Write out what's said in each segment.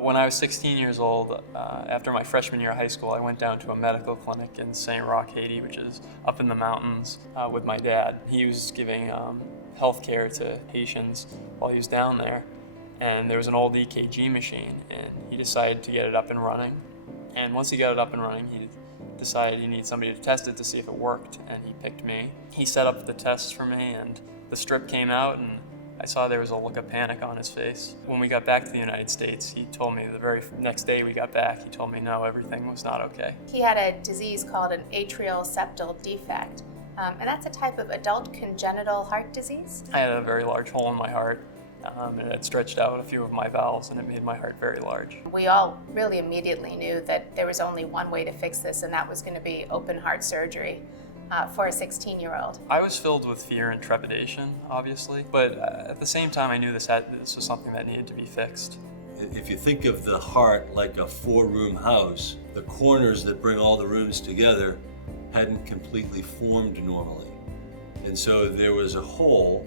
When I was 16 years old, after my freshman year of high school, I went down to a medical clinic in St. Roch, Haiti, which is up in the mountains, with my dad. He was giving health care to Haitians while he was down there, and there was an old EKG machine, and he decided to get it up and running. And once he got it up and running, he decided he needed somebody to test it to see if it worked, and he picked me. He set up the tests for me, and the strip came out, and I saw there was a look of panic on his face. When we got back to the United States, he told me the very next day we got back, he told me no, everything was not okay. He had a disease called an atrial septal defect, and that's a type of adult congenital heart disease. I had a very large hole in my heart, and it stretched out a few of my valves, and it made my heart very large. We all really immediately knew that there was only one way to fix this, and that was going to be open heart surgery for a 16-year-old. I was filled with fear and trepidation, obviously, but at the same time I knew this was something that needed to be fixed. If you think of the heart like a four-room house, the corners that bring all the rooms together hadn't completely formed normally. And so there was a hole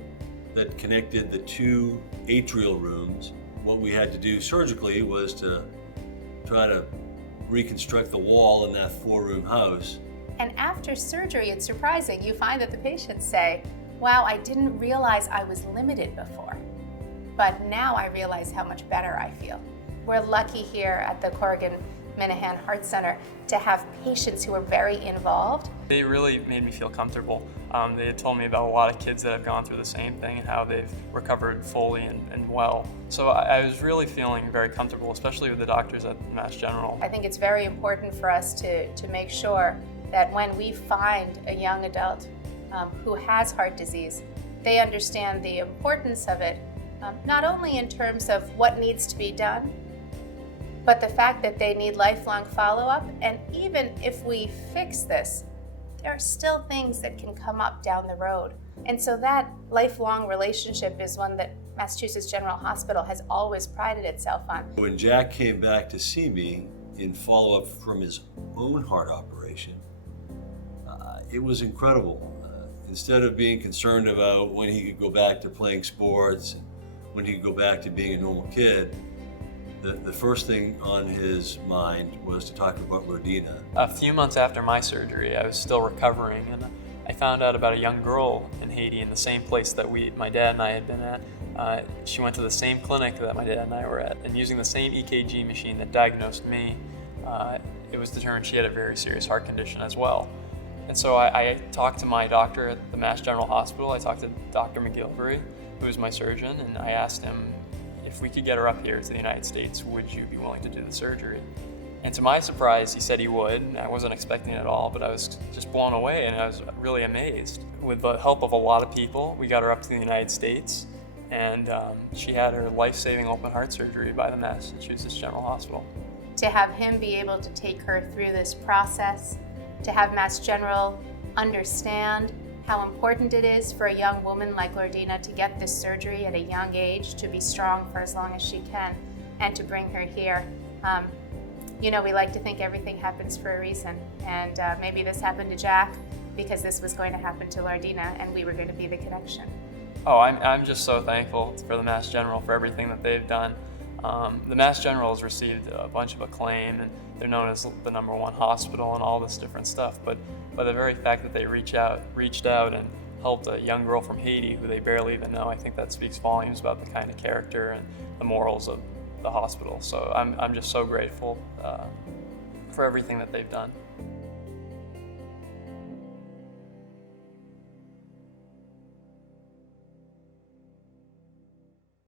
that connected the two atrial rooms. What we had to do surgically was to try to reconstruct the wall in that four-room house. And after surgery, it's surprising. You find that the patients say, wow, I didn't realize I was limited before, but now I realize how much better I feel. We're lucky here at the Corrigan-Minahan Heart Center to have patients who are very involved. They really made me feel comfortable. They had told me about a lot of kids that have gone through the same thing and how they've recovered fully and well. So I was really feeling very comfortable, especially with the doctors at Mass General. I think it's very important for us to make sure that when we find a young adult who has heart disease, they understand the importance of it, not only in terms of what needs to be done, but the fact that they need lifelong follow-up. And even if we fix this, there are still things that can come up down the road. And so that lifelong relationship is one that Massachusetts General Hospital has always prided itself on. When Jack came back to see me in follow-up from his own heart operation, it was incredible. Instead of being concerned about when he could go back to playing sports, when he could go back to being a normal kid, the first thing on his mind was to talk about Rodina. A few months after my surgery, I was still recovering, and I found out about a young girl in Haiti in the same place that my dad and I had been at. She went to the same clinic that my dad and I were at, and using the same EKG machine that diagnosed me, it was determined she had a very serious heart condition as well. And so I talked to my doctor at the Mass General Hospital. I talked to Dr. McGilvery, who was my surgeon, and I asked him if we could get her up here to the United States, would you be willing to do the surgery? And to my surprise, he said he would. I wasn't expecting it at all, but I was just blown away, and I was really amazed. With the help of a lot of people, we got her up to the United States, and she had her life-saving open heart surgery by the Massachusetts General Hospital. To have him be able to take her through this process, to have Mass General understand how important it is for a young woman like Lordina to get this surgery at a young age, to be strong for as long as she can, and to bring her here. We like to think everything happens for a reason, and maybe this happened to Jack because this was going to happen to Lordina, and we were going to be the connection. Oh, I'm just so thankful for the Mass General for everything that they've done. The Mass General has received a bunch of acclaim, and they're known as the #1 hospital and all this different stuff, but by the very fact that they reached out and helped a young girl from Haiti who they barely even know, I think that speaks volumes about the kind of character and the morals of the hospital. So I'm just so grateful for everything that they've done.